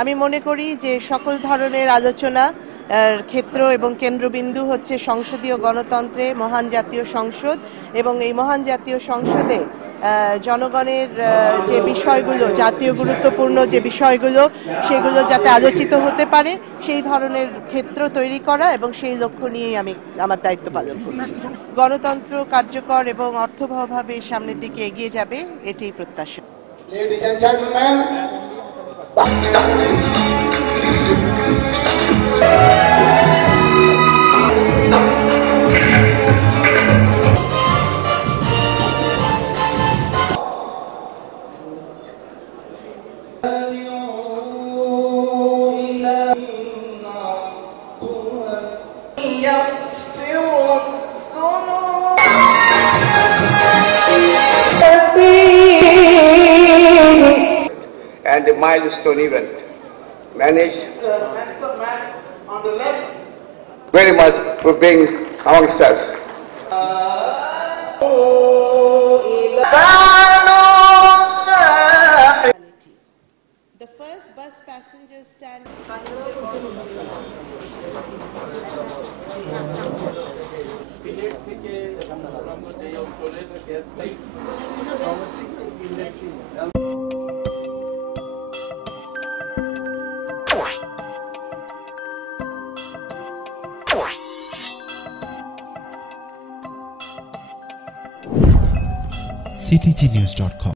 আমি মনে করি যে সকল ধরনের আলোচনা ক্ষেত্র এবং কেন্দ্রবিন্দু হচ্ছে সংসদীয় গণতন্ত্রে মহান জাতীয় সংসদ, এবং এই মহান জাতীয় সংসদে জনগণের যে বিষয়গুলো, জাতীয় গুরুত্বপূর্ণ যে বিষয়গুলো, সেগুলো যাতে আলোচিত হতে পারে সেই ধরনের ক্ষেত্র তৈরি করা, এবং সেই লক্ষ্য নিয়েই আমি আমার দায়িত্ব পালন করছি। গণতন্ত্র কার্যকর এবং অর্থবহভাবে সামনের দিকে এগিয়ে যাবে, এটাই প্রত্যাশা। Ladies and gentlemen, and a milestone event managed on the left very much for being amongst us. The first bus passenger stand. ctgnews.com